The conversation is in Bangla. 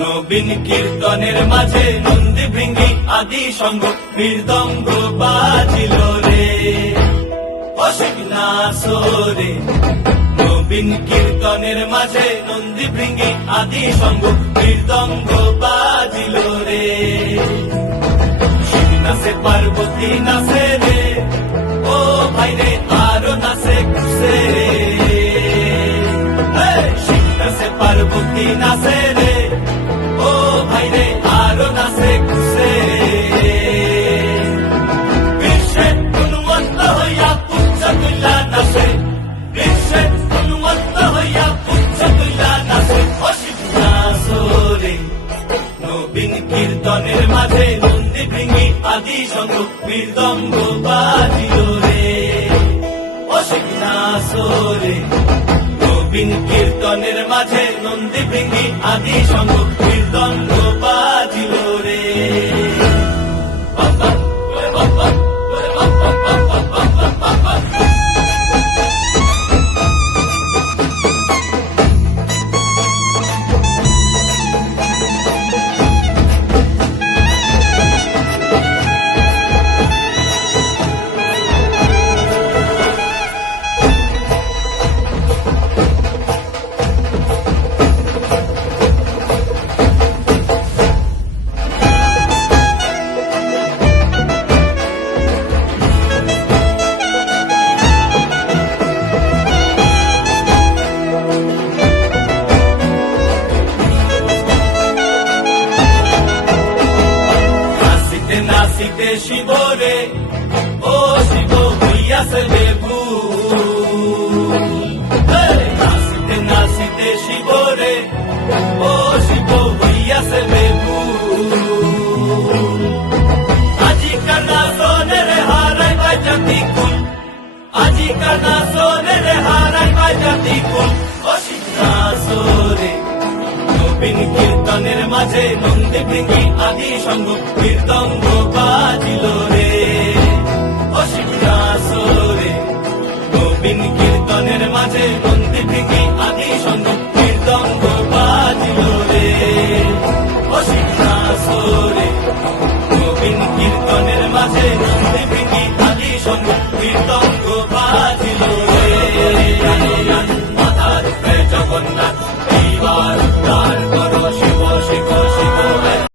নবীন কীর্তনের মাঝে নন্দী ভৃঙ্গি আদি সঙ্গ মৃদঙ্গ বাজিল রে অশিক নাসরে। নবীন কীর্তনের মাঝে নন্দী ভৃঙ্গি আদি সঙ্গ মৃদঙ্গ বাজিল রে। শিব নাচে পার্বতী নাচে রে, ও ভাই রে আরো নাচে খুশে রে। শিব নাচে পার্বতী নাচে রে, ও ভাই রে আরো নাচে খুশে রে। বিশ্বে উন্মত্ত হইয়া পুচ্ছ তুল্লা নাচে, বিশ্বে উন্মত্ত হইয়া পুচ্ছ তুল্লা নাচে অশিব নাচরে। নবীন কীর্তনের মাঝে নন্দী ভৃঙ্গি আদি সঙ্গ মৃদঙ্গ বাজিল রে অশিব নাচরে। নবীন কীর্তনের মাঝে নন্দী ভৃঙ্গি আদি সঙ্গ মৃদঙ্গ বাজিল রে। নাচিতে শিবরে, ও শিব হইয়াছে বেভুল। নাচিতে নাচিতে শিবরে, ও শিব হইয়াছে বেভুল। আজিকার নাচনের হারাই বাজাতি কুল, আজিকার নাচনের হারাই বাজাতি কুল অশিব নাচরে। নবীন কীর্তনের মাঝে নন্দী ভৃঙ্গি আদি সঙ্গ মৃদঙ্গ বাজিল রে অশিব নাচরে। নবীন কীর্তনের মাঝে নন্দী ভৃঙ্গি আদি সঙ্গ মৃদঙ্গ বাজিল রে অশিব নাচরে।